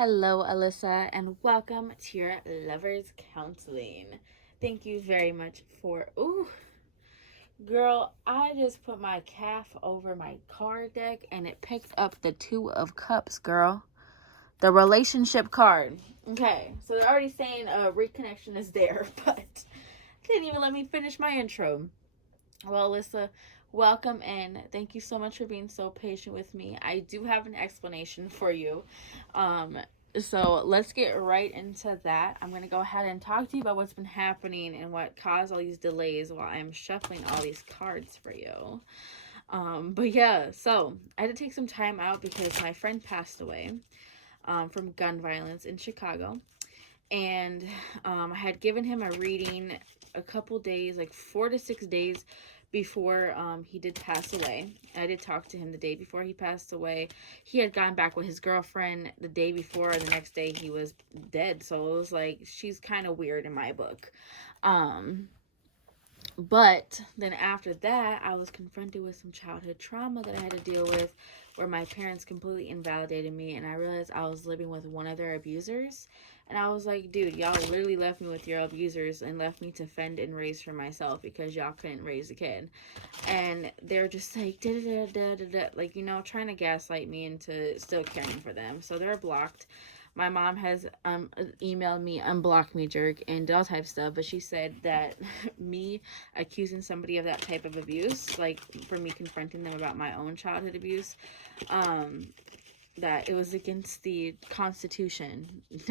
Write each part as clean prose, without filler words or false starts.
Hello, Alyssa, and welcome to your Lovers Counseling. Thank you very much for. Ooh, girl, I just put my calf over my card deck and it picked up the Two of Cups, girl. The relationship card. Okay, so they're already saying a reconnection is there, but didn't even let me finish my intro. Well, Alyssa, welcome in. Thank you so much for being so patient with me. I do have an explanation for you. Um, so let's get right into that. I'm going to go ahead and talk to you about what's been happening and what caused all these delays while I'm shuffling all these cards for you. But yeah, so I had to take some time out because my friend passed away from gun violence in Chicago. And I had given him a reading a couple days, like 4 to 6 days before he did pass away. I did talk to him the day before he passed away. He had gone back with his girlfriend the day before, and the next day he was dead. So it was like, she's kind of weird in my book. But then after that, I was confronted with some childhood trauma that I had to deal with, where my parents completely invalidated me, and I realized I was living with one of their abusers. And I was like, dude, y'all literally left me with your abusers and left me to fend and raise for myself because y'all couldn't raise a kid. And they're just like, da da da da da, like, trying to gaslight me into still caring for them. So they're blocked. My mom has emailed me, unblocked me, jerk, and all type of stuff. But she said that me accusing somebody of that type of abuse, like for me confronting them about my own childhood abuse, that it was against the Constitution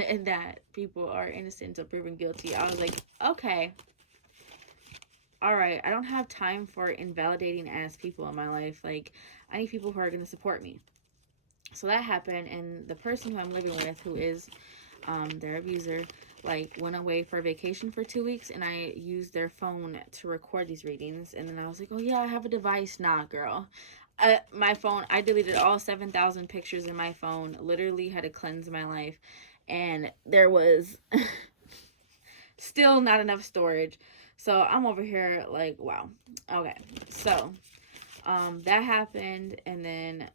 and that people are innocent until proven guilty. I was like, okay, all right, I don't have time for invalidating ass people in my life. Like, I need people who are going to support me. So that happened, and the person who I'm living with, who is their abuser, like went away for vacation for 2 weeks, and I used their phone to record these readings. And then I was like, oh yeah, I have a device. Nah, girl. My phone, I deleted all 7,000 pictures in my phone, literally had to cleanse my life, and there was still not enough storage. So I'm over here like, wow. Okay, so that happened, and then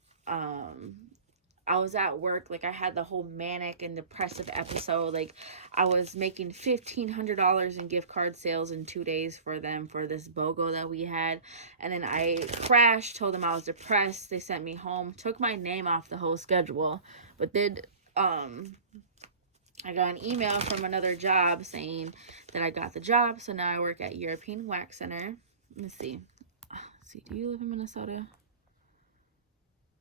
I was at work, like I had the whole manic and depressive episode. Like I was making $1,500 in gift card sales in 2 days for them for this BOGO that we had. And then I crashed, told them I was depressed. They sent me home, took my name off the whole schedule. But did I got an email from another job saying that I got the job. So now I work at European Wax Center. Let's see. Do you live in Minnesota?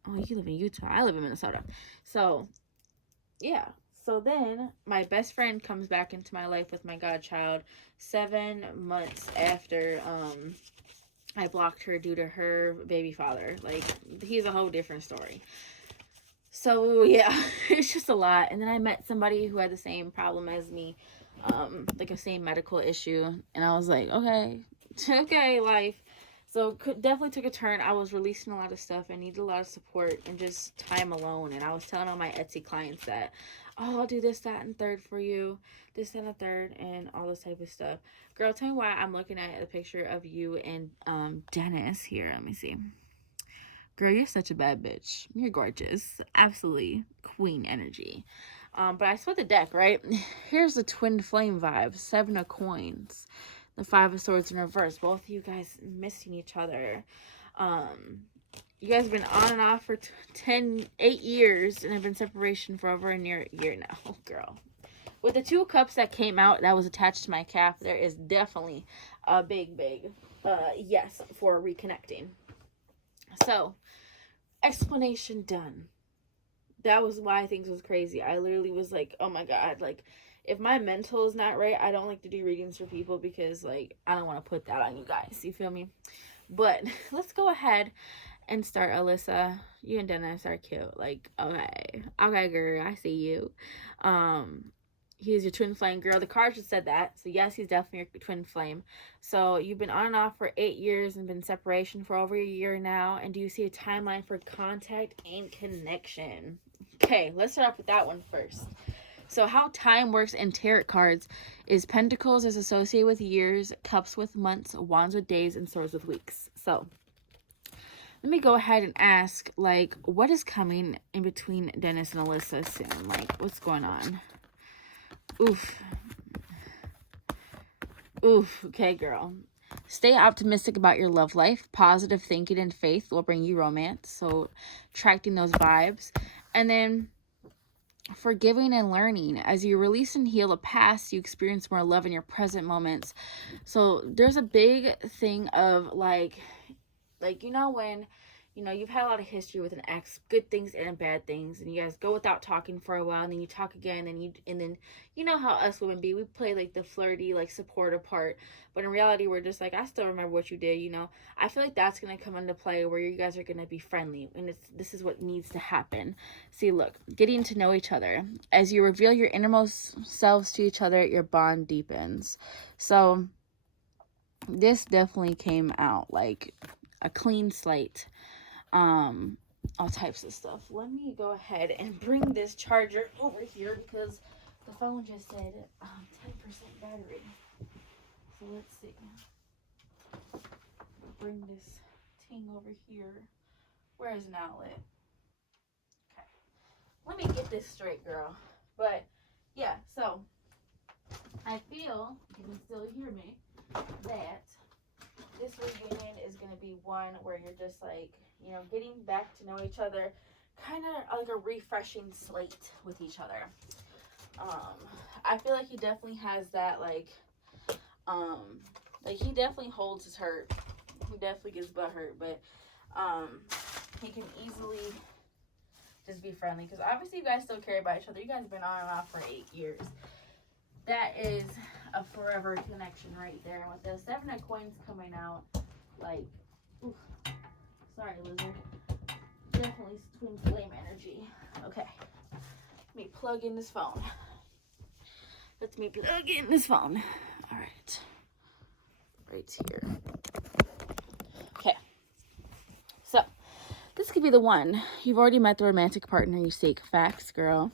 Oh, you live in Utah. I live in Minnesota. So, yeah. So then my best friend comes back into my life with my godchild 7 months after I blocked her due to her baby father. Like, he's a whole different story. So, yeah, it's just a lot. And then I met somebody who had the same problem as me, like a same medical issue. And I was like, okay, life. So definitely took a turn. I was releasing a lot of stuff. I needed a lot of support and just time alone. And I was telling all my Etsy clients that, oh, I'll do this, that, and third for you. This, and a third, and all this type of stuff. Girl, tell me why I'm looking at a picture of you and Dennis here. Let me see. Girl, you're such a bad bitch. You're gorgeous. Absolutely queen energy. But I split the deck, right? Here's the twin flame vibe. 7 of coins. The 5 of swords in reverse. Both of you guys missing each other. You guys have been on and off for 8 years and have been separation for over a year now. Oh, girl. With the 2 cups that came out that was attached to my calf, there is definitely a big yes for reconnecting. So, explanation done. That was why things was crazy. I literally was like, oh my god, like, if my mental is not right, I don't like to do readings for people because, like, I don't want to put that on you guys. You feel me? But let's go ahead and start, Alyssa. You and Dennis are cute. Like, okay, girl, I see you. He's your twin flame, girl. The card just said that. So yes, he's definitely your twin flame. So you've been on and off for 8 years and been in separation for over a year now. And do you see a timeline for contact and connection? Okay, let's start off with that one first. So how time works in tarot cards is Pentacles is associated with years, Cups with months, Wands with days, and Swords with weeks. So let me go ahead and ask, like, what is coming in between Dennis and Alyssa soon? Like, what's going on? Oof. Oof. Okay, girl. Stay optimistic about your love life. Positive thinking and faith will bring you romance. So, attracting those vibes. And then, forgiving and learning. As you release and heal the past, you experience more love in your present moments. So, there's a big thing of, like, you know, when, you know, you've had a lot of history with an ex, good things and bad things, and you guys go without talking for a while, and then you talk again, and then you know how us women be, we play like the flirty, like, supportive part, but in reality we're just like, I still remember what you did, you know. I feel like that's gonna come into play where you guys are gonna be friendly, and this is what needs to happen. See, look, getting to know each other. As you reveal your innermost selves to each other, your bond deepens. So this definitely came out like a clean slate, all types of stuff. Let me go ahead and bring this charger over here because the phone just said 10% battery. So let's see. Bring this ting over here. Where is an outlet? Okay. Let me get this straight, girl. But yeah, so I feel, you can still hear me, that this reunion is going to be one where you're just like, you know, getting back to know each other, kind of like a refreshing slate with each other. I feel like he definitely has that, like he definitely holds his hurt. He definitely gets butt hurt, but he can easily just be friendly, because obviously you guys still care about each other. You guys have been on and off for 8 years. That is a forever connection right there. With the 7 of coins coming out, like, oof, sorry, lizard. Definitely twin flame energy. Okay, let me plug in this phone. Let me plug in this phone. All right, right here. Okay, so this could be the one. You've already met the romantic partner you seek. Facts, girl.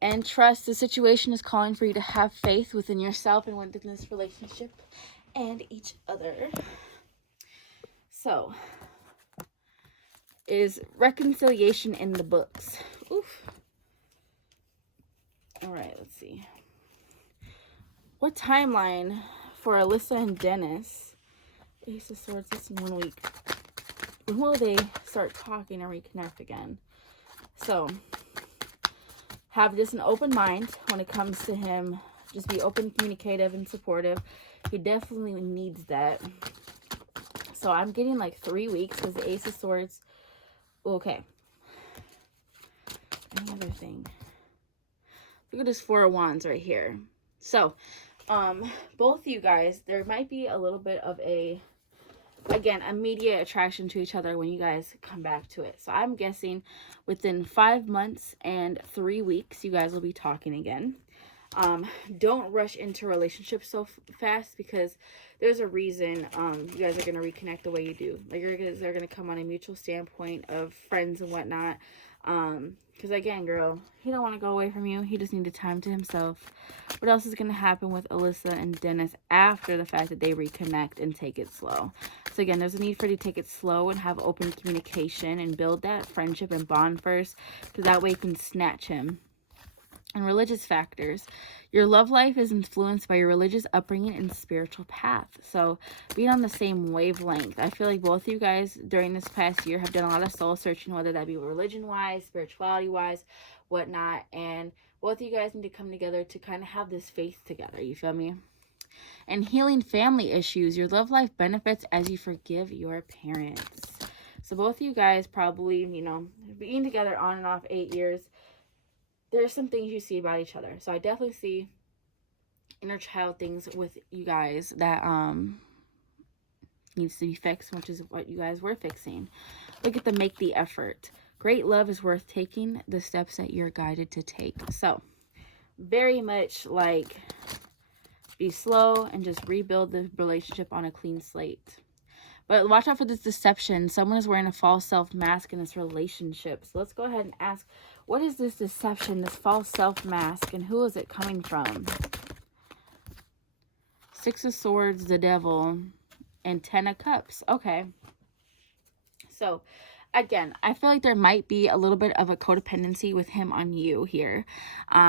And trust, the situation is calling for you to have faith within yourself and within this relationship and each other. So, is reconciliation in the books. Oof. All right, let's see. What timeline for Alyssa and Dennis? Ace of Swords, this in 1 week. When will they start talking and reconnect again? So, have just an open mind when it comes to him. Just be open, communicative, and supportive. He definitely needs that. So I'm getting like 3 weeks because the Ace of Swords. Okay. Any other thing? Look at this 4 of Wands right here. So, both of you guys, there might be a little bit of a, again, immediate attraction to each other when you guys come back to it. So I'm guessing within 5 months and 3 weeks, you guys will be talking again. Don't rush into relationships so fast, because there's a reason you guys are going to reconnect the way you do. Like, you guys are going to come on a mutual standpoint of friends and whatnot. Because again, girl, he don't want to go away from you. He just needed time to himself. What else is going to happen with Alyssa and Dennis after the fact that they reconnect and take it slow? So again, there's a need for you to take it slow and have open communication and build that friendship and bond first, because that way you can snatch him. And religious factors. Your love life is influenced by your religious upbringing and spiritual path. So being on the same wavelength. I feel like both of you guys during this past year have done a lot of soul searching, whether that be religion-wise, spirituality-wise, whatnot. And both of you guys need to come together to kind of have this faith together. You feel me? And healing family issues. Your love life benefits as you forgive your parents. So both of you guys probably, you know, being together on and off 8 years, there's some things you see about each other. So I definitely see inner child things with you guys that needs to be fixed, which is what you guys were fixing. Look at the make the effort. Great love is worth taking the steps that you're guided to take. So very much like be slow and just rebuild the relationship on a clean slate. But watch out for this deception. Someone is wearing a false self mask in this relationship. So let's go ahead and ask, what is this deception, this false self mask, and who is it coming from? 6 of Swords, the Devil, and 10 of Cups. Okay. So again, I feel like there might be a little bit of a codependency with him on you here,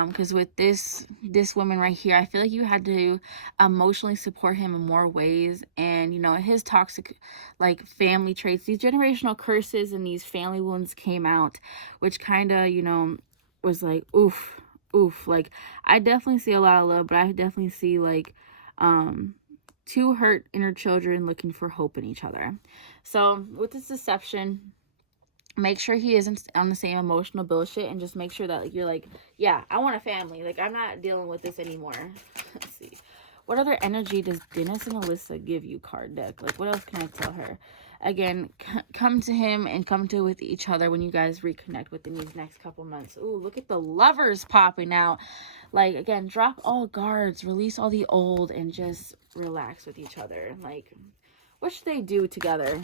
because with this woman right here, I feel like you had to emotionally support him in more ways. And you know, his toxic like family traits, these generational curses and these family wounds came out, which kind of, you know, was like oof. Like, I definitely see a lot of love, but I definitely see like two hurt inner children looking for hope in each other. So with this deception, make sure he isn't on the same emotional bullshit, and just make sure that like you're like, yeah, I want a family. Like, I'm not dealing with this anymore. Let's see. What other energy does Dennis and Alyssa give you, card deck? Like, what else can I tell her? Again, come to him and come to with each other when you guys reconnect within these next couple months. Ooh, look at the Lovers popping out. Like, again, drop all guards, release all the old, and just relax with each other. Like, what should they do together?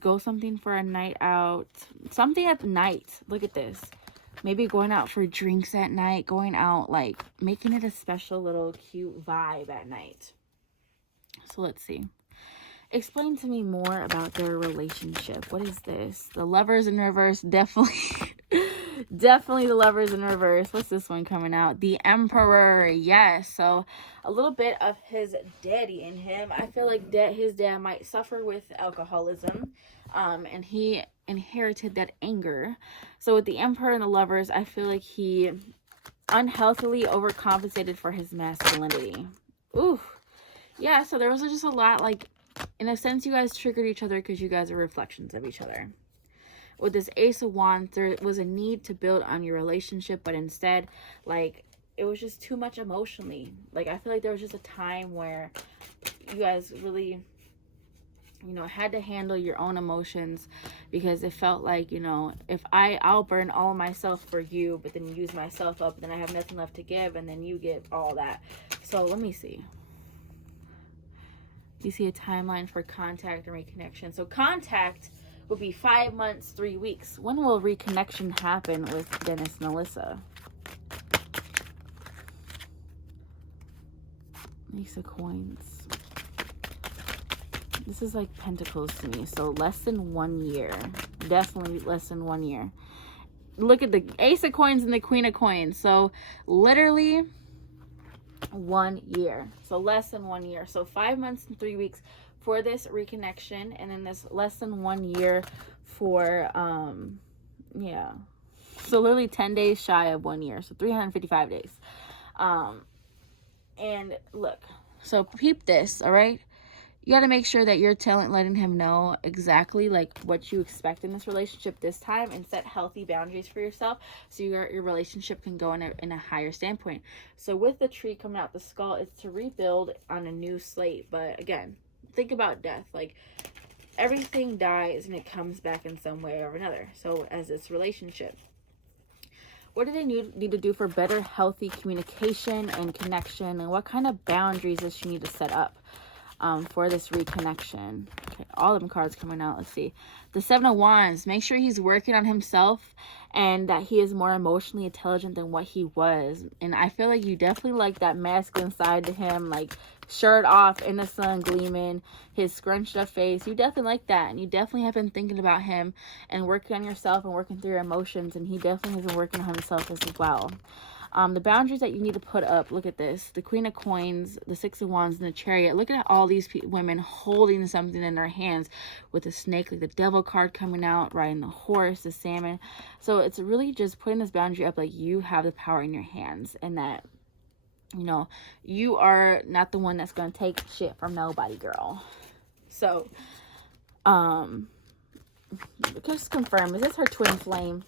Go something for a night out, something at night. Look at this. Maybe going out for drinks at night, going out, like making it a special little cute vibe at night. So let's see. Explain to me more about their relationship. What is this? The Lovers in reverse. Definitely definitely the Lovers in reverse. What's this one coming out? The Emperor. Yes. So a little bit of his daddy in him. I feel like his dad might suffer with alcoholism, and he inherited that anger. So with the Emperor and the Lovers, I feel like he unhealthily overcompensated for his masculinity. Ooh. Yeah, so there was just a lot, like, in a sense, you guys triggered each other because you guys are reflections of each other. With this Ace of Wands, there was a need to build on your relationship, but instead, like, it was just too much emotionally. Like, I feel like there was just a time where you guys really, you know, had to handle your own emotions, because it felt like, you know, if I'll burn all of myself for you, but then use myself up, then I have nothing left to give, and then you get all that. So let me see. You see a timeline for contact and reconnection. So contact will be 5 months, 3 weeks. When will reconnection happen with Dennis and Alyssa? Ace of Coins. This is like Pentacles to me. So less than 1 year. Definitely less than 1 year. Look at the Ace of Coins and the Queen of Coins. So literally 1 year. So less than 1 year. So 5 months and 3 weeks for this reconnection, and then this less than 1 year for yeah, so literally 10 days shy of 1 year, so 355 days. And look, so peep this, all right? You got to make sure that you're letting him know exactly like what you expect in this relationship this time, and set healthy boundaries for yourself, so your relationship can go in a higher standpoint. So with the tree coming out the skull, it's to rebuild on a new slate. But again, think about death. Like, everything dies and it comes back in some way or another. So as this relationship, what do they need to do for better healthy communication and connection, and what kind of boundaries does she need to set up for this reconnection? Okay, all of them cards coming out. Let's see. The Seven of Wands. Make sure he's working on himself, and that he is more emotionally intelligent than what he was. And I feel like you definitely like that masculine side to him, like shirt off in the sun gleaming, his scrunched up face. You definitely like that, and you definitely have been thinking about him and working on yourself and working through your emotions, and he definitely has been working on himself as well. The boundaries that you need to put up, look at this. The Queen of Coins, the Six of Wands, and the Chariot. Look at all these women holding something in their hands, with a snake, like the Devil card coming out, riding the horse, the salmon. So it's really just putting this boundary up, like you have the power in your hands, and that, you know, you are not the one that's going to take shit from nobody, girl. So, just confirm, is this her twin flame?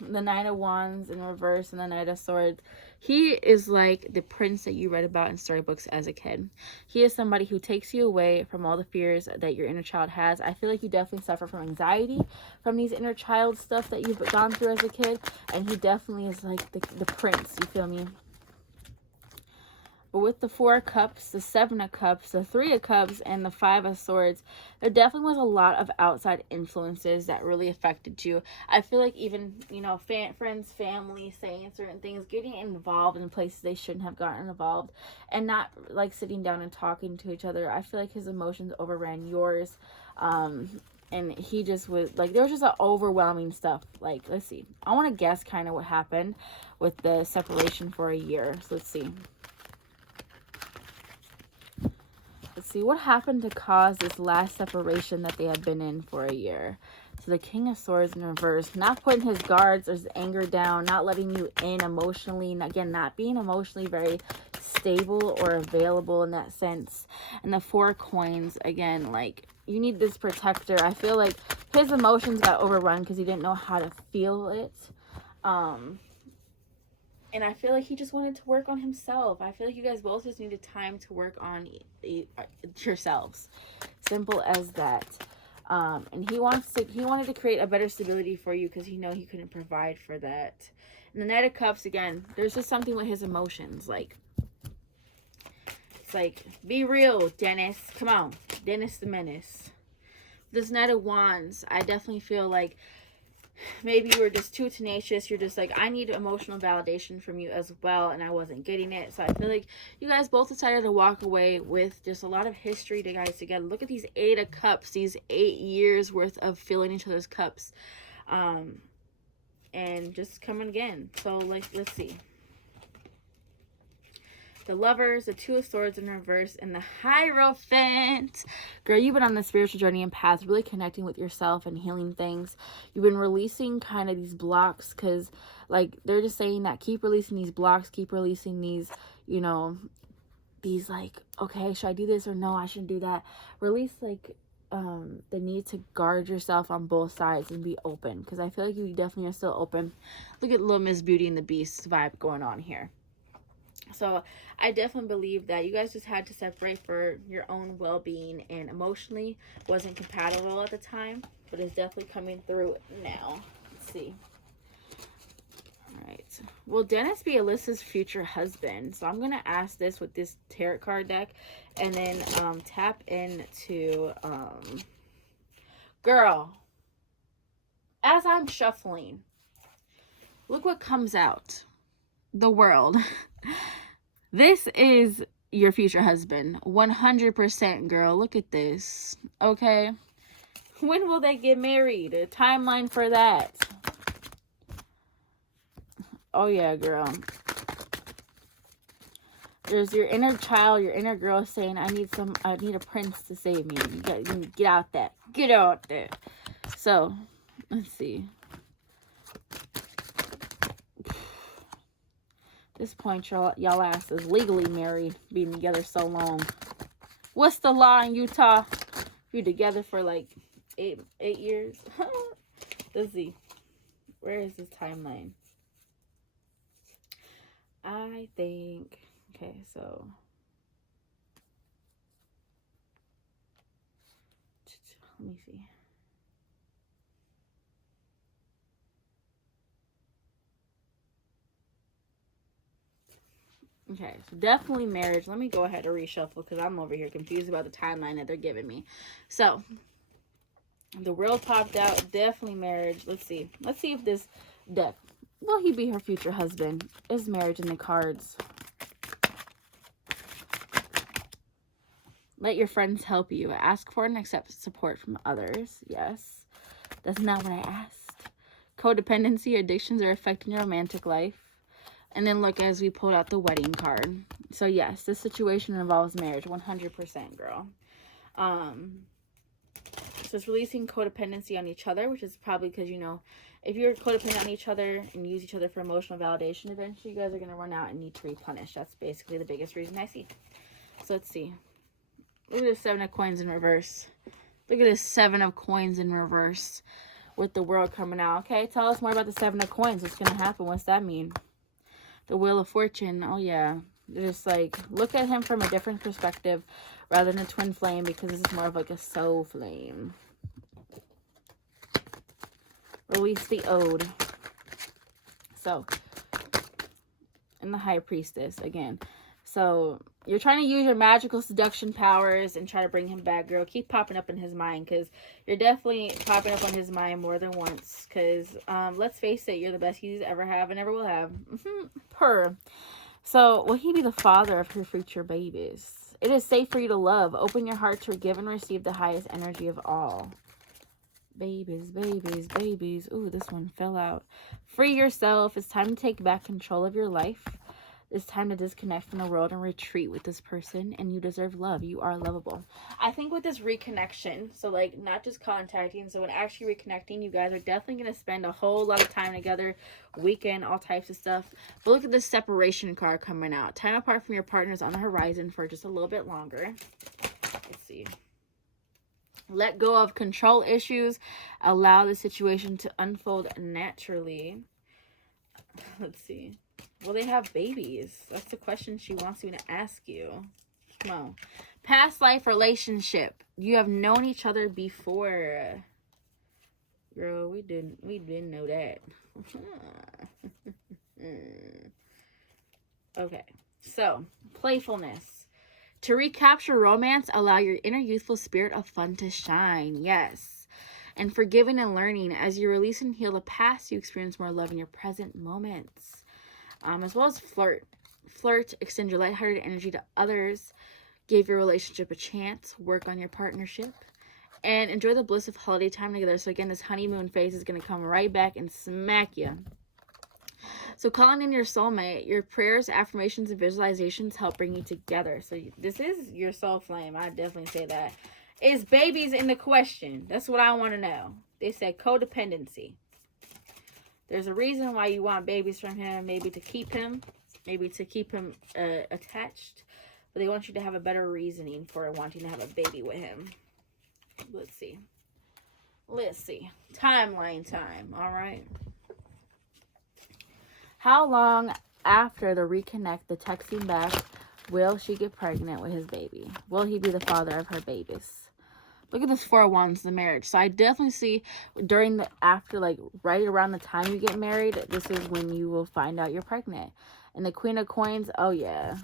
The Nine of Wands in reverse and the Knight of Swords. He is like the prince that you read about in storybooks as a kid. He is somebody who takes you away from all the fears that your inner child has. I feel like you definitely suffer from anxiety from these inner child stuff that you've gone through as a kid, and he definitely is like the prince, you feel me? But with the 4 of Cups, the 7 of Cups, the 3 of Cups, and the 5 of Swords, there definitely was a lot of outside influences that really affected you. I feel like even, you know, friends, family saying certain things, getting involved in places they shouldn't have gotten involved, and not, like, sitting down and talking to each other. I feel like his emotions overran yours. And he just was, like, there was just an overwhelming stuff. Like, let's see. I want to guess kind of what happened with the separation for a year. So let's see. Let's see, what happened to cause this last separation that they had been in for a year? So the King of Swords in reverse, not putting his guards or his anger down, not letting you in emotionally, and again, not being emotionally very stable or available in that sense. And the 4 of Coins, again, like, you need this protector. I feel like his emotions got overrun because he didn't know how to feel it. And I feel like he just wanted to work on himself. I feel like you guys both just needed time to work on yourselves. Simple as that. And he wanted to create a better stability for you because he knew he couldn't provide for that. And the Knight of Cups, again, there's just something with his emotions. Like, it's like, be real, Dennis. Come on. Dennis the Menace. This Knight of Wands, I definitely feel like maybe you were just too tenacious. You're just like, I need emotional validation from you as well, and I wasn't getting it. So I feel like you guys both decided to walk away with just a lot of history to guys together. Look at these 8 of Cups, these 8 years worth of filling each other's cups, and just coming again. So, like, let's see. The Lovers, the 2 of Swords in reverse, and the Hierophant. Girl, you've been on the spiritual journey and path, really connecting with yourself and healing things. You've been releasing kind of these blocks because, like, they're just saying that keep releasing these blocks, keep releasing these, you know, these, like, okay, should I do this or no, I shouldn't do that. Release, like, the need to guard yourself on both sides and be open, because I feel like you definitely are still open. Look at Little Miss Beauty and the Beast vibe going on here. So I definitely believe that you guys just had to separate for your own well-being, and emotionally wasn't compatible at the time, but it's definitely coming through now. Let's see. All right. Will Dennis be Alyssa's future husband? So I'm going to ask this with this tarot card deck, and then tap into girl, as I'm shuffling, look what comes out. The World. This is your future husband. 100%, girl. Look at this. Okay. When will they get married? A timeline for that. Oh, yeah, girl. There's your inner child, your inner girl saying, I need a prince to save me. You gotta get out there. Get out there. So, let's see. At this point, y'all ass is legally married, being together so long. What's the law in Utah? You're together for like eight years. Let's see. Where is this timeline? I think, okay, so let me see. Okay, so definitely marriage. Let me go ahead and reshuffle because I'm over here confused about the timeline that they're giving me. So, the World popped out. Definitely marriage. Let's see. Let's see if this deck, will he be her future husband? Is marriage in the cards? Let your friends help you. Ask for and accept support from others. Yes. That's not what I asked. Codependency, addictions are affecting your romantic life. And then look, as we pulled out the wedding card. So yes, this situation involves marriage, 100%, girl. So it's releasing codependency on each other, which is probably because, you know, if you're codependent on each other and use each other for emotional validation, eventually you guys are going to run out and need to replenish. That's basically the biggest reason I see. So let's see. Look at this 7 of coins in reverse. Look at this 7 of coins in reverse with the World coming out. Okay, tell us more about the 7 of coins. What's going to happen? What's that mean? The Wheel of Fortune. Oh, yeah. Just, like, look at him from a different perspective rather than a twin flame, because this is more of, like, a soul flame. Release the Ode. So, and the High Priestess, again. So you're trying to use your magical seduction powers and try to bring him back, girl. Keep popping up in his mind, because you're definitely popping up on his mind more than once. Because let's face it, you're the best he's ever have and ever will have. Purr. So will he be the father of her future babies? It is safe for you to love. Open your heart to give and receive the highest energy of all. Babies, babies, babies. Ooh, this one fell out. Free yourself. It's time to take back control of your life. It's time to disconnect from the world and retreat with this person, and you deserve love. You are lovable. I think with this reconnection, so like not just contacting, so when actually reconnecting, you guys are definitely going to spend a whole lot of time together, weekend, all types of stuff. But look at this separation card coming out. Time apart from your partners on the horizon for just a little bit longer. Let's see. Let go of control issues. Allow the situation to unfold naturally. Let's see. Will they have babies? That's the question she wants me to ask you. Come on. Past life relationship. You have known each other before. Girl, we didn't know that. Okay. So, playfulness. To recapture romance, allow your inner youthful spirit of fun to shine. Yes. And forgiving and learning. As you release and heal the past, you experience more love in your present moments. As well as flirt, extend your lighthearted energy to others, give your relationship a chance, work on your partnership, and enjoy the bliss of holiday time together. So again, this honeymoon phase is going to come right back and smack you. So calling in your soulmate, your prayers, affirmations, and visualizations help bring you together. So this is your soul flame. I definitely say that. Is babies in the question? That's what I want to know. They said codependency. There's a reason why you want babies from him, maybe to keep him attached. But they want you to have a better reasoning for wanting to have a baby with him. Let's see. Timeline time, all right? How long after the reconnect, the texting back, will she get pregnant with his baby? Will he be the father of her babies? Look at this 4 of Wands, the marriage. So I definitely see after, like, right around the time you get married, this is when you will find out you're pregnant. And the Queen of Coins, oh yeah.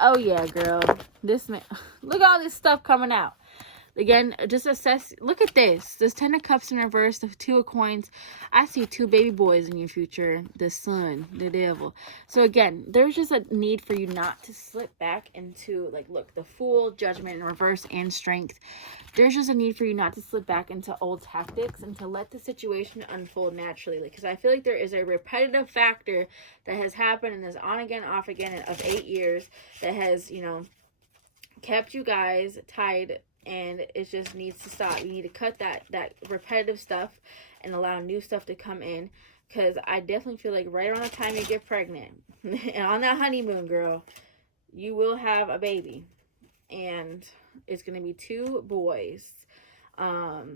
Oh yeah, girl. This man, look at all this stuff coming out. Again, just assess. Look at this. This 10 of Cups in reverse, the 2 of Coins. I see 2 baby boys in your future. The sun, the devil. So again, there's just a need for you not to slip back into, like, look, the Fool, Judgment in reverse, and Strength. There's just a need for you not to slip back into old tactics and to let the situation unfold naturally. Because I feel like there is a repetitive factor that has happened in this on again, off again of 8 years that has, kept you guys tied. And it just needs to stop. You need to cut that repetitive stuff and allow new stuff to come in. Because I definitely feel like right around the time you get pregnant and on that honeymoon, girl, you will have a baby. And it's going to be 2 boys. So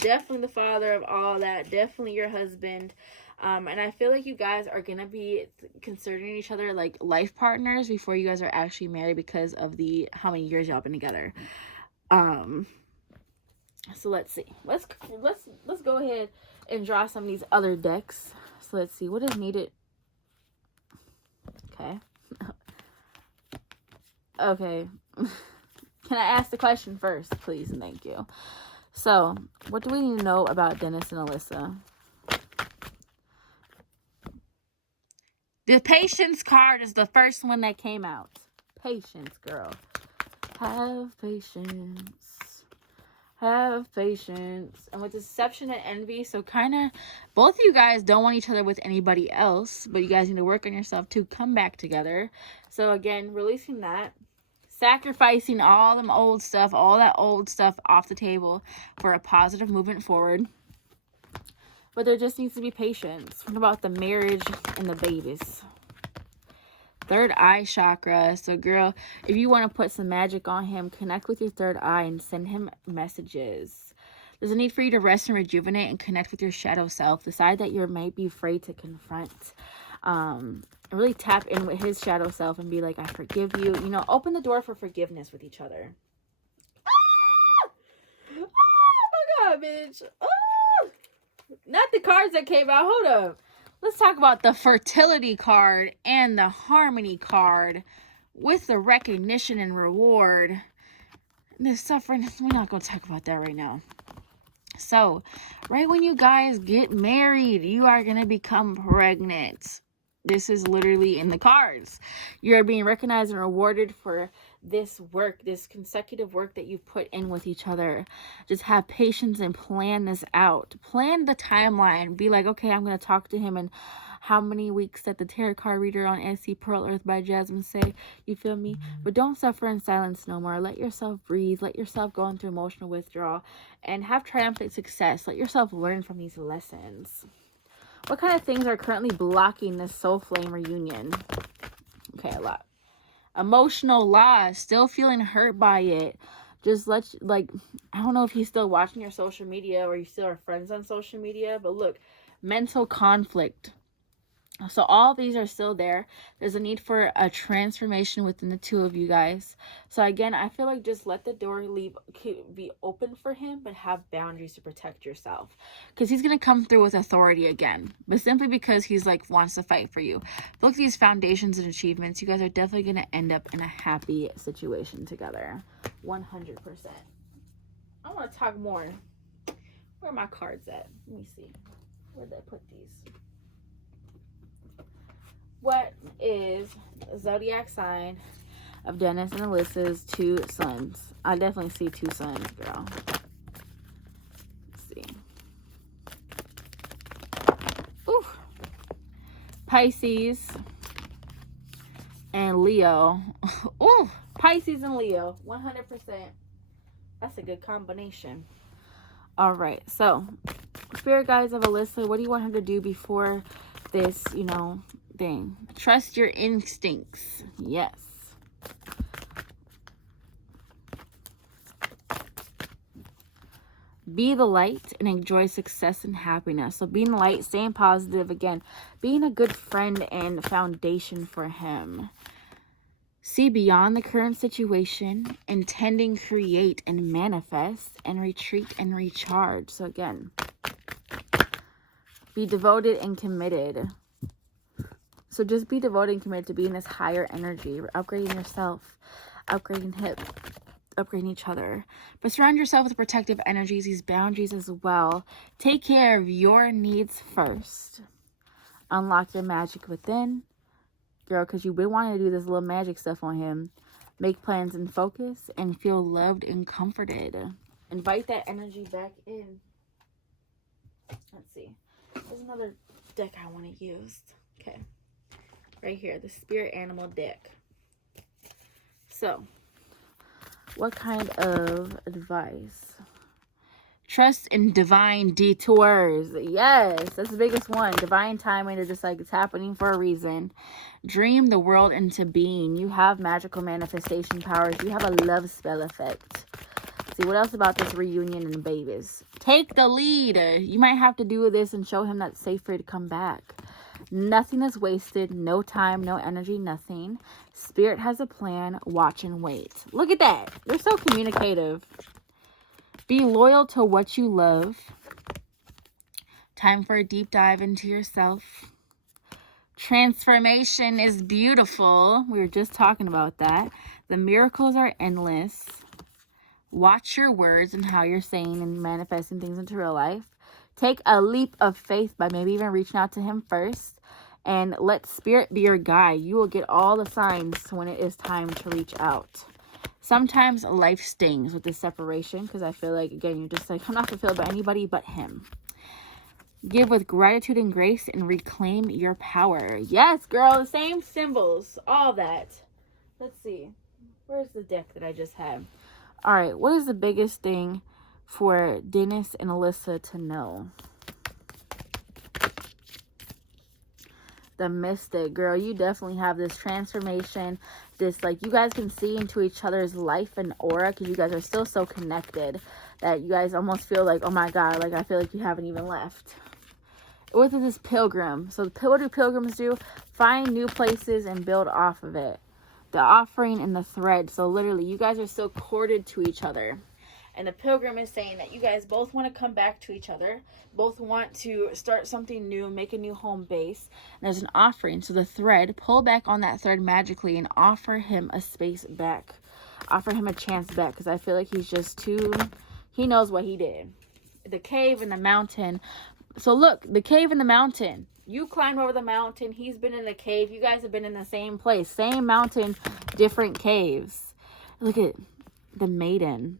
definitely the father of all that. Definitely your husband. And I feel like you guys are going to be considering each other like life partners before you guys are actually married because of how many years y'all been together. So let's see. Let's go ahead and draw some of these other decks. So let's see what is needed. Okay. Okay. Can I ask the question first, please? And thank you. So, what do we need to know about Dennis and Alyssa? The patience card is the first one that came out. Patience, girl. Have patience. Have patience. And with deception and envy, so kind of both of you guys don't want each other with anybody else, but you guys need to work on yourself to come back together. So again, releasing that. Sacrificing all that old stuff off the table for a positive movement forward. But there just needs to be patience. What about the marriage and the babies? Third eye chakra. So girl, if you want to put some magic on him, connect with your third eye and send him messages. There's a need for you to rest and rejuvenate and connect with your shadow self. Decide that you might be afraid to confront. Really tap in with his shadow self and be like, I forgive you. Open the door for forgiveness with each other. Ah! Oh my God, bitch. Oh! Not the cards that came out. Hold up. Let's talk about the fertility card and the harmony card with the recognition and reward. The suffering, we're not going to talk about that right now. So, right when you guys get married, you are going to become pregnant. This is literally in the cards. You're being recognized and rewarded for this work, this consecutive work that you've put in with each other. Just have patience and plan this out. Plan the timeline. Be like, okay, I'm going to talk to him in how many weeks that the tarot card reader on SC Pearl Earth by Jasmine say. You feel me? But don't suffer in silence no more. Let yourself breathe. Let yourself go into emotional withdrawal and have triumphant success. Let yourself learn from these lessons. What kind of things are currently blocking this soul flame reunion? Okay, a lot. Emotional loss, still feeling hurt by it. Just I don't know if he's still watching your social media or you still are friends on social media, but look, mental conflict. So all these are still there. There's a need for a transformation within the two of you guys. So again, I feel like just let the door be open for him, but have boundaries to protect yourself. Because he's going to come through with authority again. But simply because he's wants to fight for you. Look at these foundations and achievements. You guys are definitely going to end up in a happy situation together. 100%. I want to talk more. Where are my cards at? Let me see. Where'd I put these? What is the zodiac sign of Dennis and Alyssa's two sons? I definitely see two sons, girl. Let's see. Ooh. Pisces and Leo. Ooh, Pisces and Leo. 100%. That's a good combination. All right. So, spirit guides of Alyssa, what do you want her to do before this, thing? Trust your instincts. Yes. Be the light and enjoy success and happiness. So being the light, staying positive, again, being a good friend and foundation for him. See beyond the current situation, intending, create, and manifest, and retreat and recharge. So again, be devoted and committed. So just be devoted and committed to being this higher energy, upgrading yourself, upgrading him, upgrading each other. But surround yourself with protective energies, these boundaries as well. Take care of your needs first. Unlock your magic within. Girl, because you've been wanting to do this little magic stuff on him. Make plans and focus and feel loved and comforted. Invite that energy back in. Let's see. There's another deck I want to use. Okay. Right here, the spirit animal deck. So, what kind of advice? Trust in divine detours. Yes, that's the biggest one. Divine timing is just it's happening for a reason. Dream the world into being. You have magical manifestation powers. You have a love spell effect. See, what else about this reunion and babies? Take the lead. You might have to do this and show him that it's safe for you to come back. Nothing is wasted. No time, no energy, nothing. Spirit has a plan. Watch and wait. Look at that. They're so communicative. Be loyal to what you love. Time for a deep dive into yourself. Transformation is beautiful. We were just talking about that. The miracles are endless. Watch your words and how you're saying and manifesting things into real life. Take a leap of faith by maybe even reaching out to him first. And let spirit be your guide. You will get all the signs when it is time to reach out. Sometimes life stings with this separation. Because I feel like, again, you're just I'm not fulfilled by anybody but him. Give with gratitude and grace and reclaim your power. Yes, girl. The same symbols. All that. Let's see. Where's the deck that I just had? All right. What is the biggest thing for Dennis and Alyssa to know? The mystic, girl. You definitely have this transformation. This, you guys can see into each other's life and aura because you guys are still so connected that you guys almost feel oh my God, I feel like you haven't even left. What is this pilgrim? So what do pilgrims do? Find new places and build off of it. The offering and the thread. So literally, you guys are still corded to each other. And the Pilgrim is saying that you guys both want to come back to each other, both want to start something new, make a new home base. And there's an offering. So the thread, pull back on that thread magically and offer him a space back. Offer him a chance back, because I feel like he's just too, he knows what he did. The cave and the mountain. So look, the cave and the mountain. You climbed over the mountain. He's been in the cave. You guys have been in the same place. Same mountain, different caves. Look at the maiden.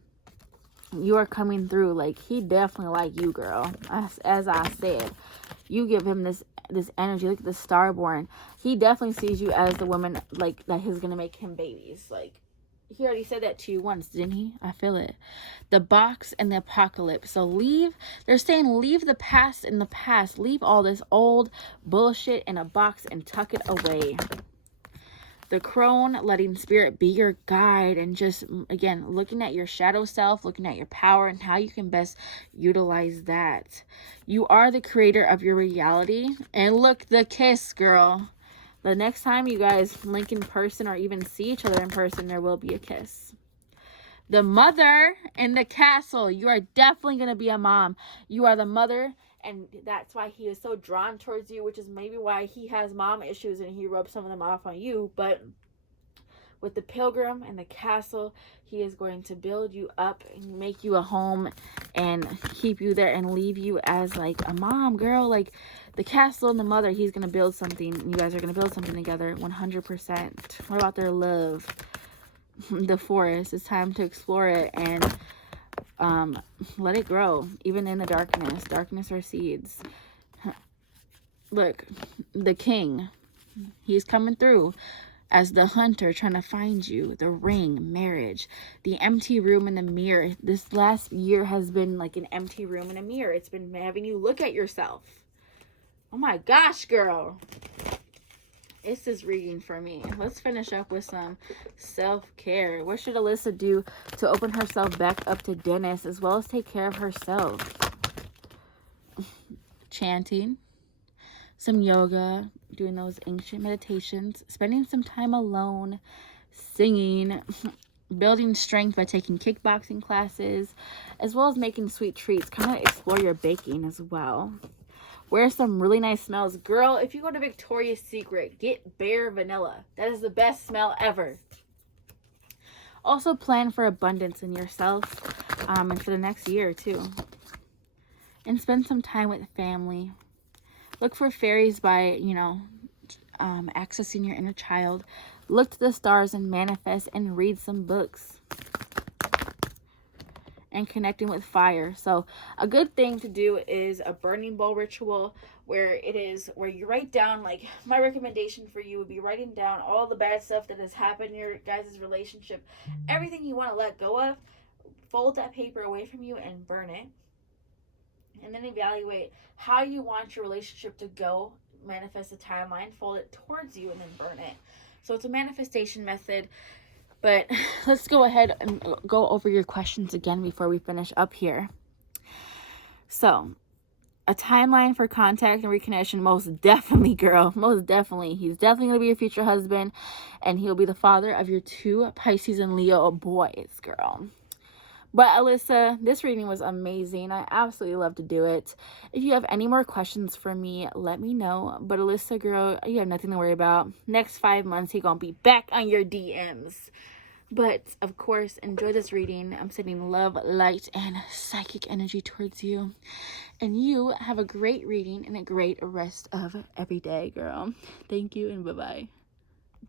You are coming through. Like, he definitely like you, girl. As I said, you give him this energy. Look at the starborn. He definitely sees you as the woman, like, that he's going to make him babies. Like, he already said that to you once, didn't he? I feel it. The box and the apocalypse. So they're saying leave the past in the past. Leave all this old bullshit in a box and tuck it away. The crone, letting spirit be your guide, and just, again, looking at your shadow self, looking at your power and how you can best utilize that. You are the creator of your reality. And look, the kiss, girl. The next time you guys link in person or even see each other in person, there will be a kiss. The mother in the castle. You are definitely going to be a mom. You are the mother, and that's why he is so drawn towards you, which is maybe why he has mom issues and he rubs some of them off on you. But with the Pilgrim and the castle, he is going to build you up and make you a home and keep you there and leave you as like a mom, girl. Like the castle and the mother, he's going to build something. You guys are going to build something together 100%. What about their love? The forest. It's time to explore it and let it grow. Even in the darkness. Darkness are seeds. Look, the king. He's coming through as the hunter, trying to find you. The ring, marriage, the empty room and the mirror. This last year has been like an empty room and a mirror. It's been having you look at yourself. Oh my gosh, girl. It's this reading for me. Let's finish up with some self-care. What should Alyssa do to open herself back up to Dennis, as well as take care of herself? Chanting, some yoga, doing those ancient meditations, spending some time alone, singing, building strength by taking kickboxing classes, as well as making sweet treats. Kind of explore your baking as well. Wear some really nice smells. Girl, if you go to Victoria's Secret, get Bare Vanilla. That is the best smell ever. Also plan for abundance in yourself and for the next year too. And spend some time with family. Look for fairies by, accessing your inner child. Look to the stars and manifest and read some books. And connecting with fire. So a good thing to do is a burning bowl ritual, where you write down, like, my recommendation for you would be writing down all the bad stuff that has happened in your guys' relationship, everything you want to let go of. Fold that paper away from you and burn it, and then evaluate how you want your relationship to go. Manifest a timeline, fold it towards you, and then burn it. So it's a manifestation method. But let's go ahead and go over your questions again before we finish up here. So, a timeline for contact and reconnection, most definitely, girl. Most definitely. He's definitely going to be your future husband. And he'll be the father of your 2 Pisces and Leo boys, girl. But Alyssa, this reading was amazing. I absolutely love to do it. If you have any more questions for me, let me know. But Alyssa, girl, you have nothing to worry about. Next 5 months, he gonna be back on your DMs. But, of course, enjoy this reading. I'm sending love, light, and psychic energy towards you. And you have a great reading and a great rest of every day, girl. Thank you, and bye-bye.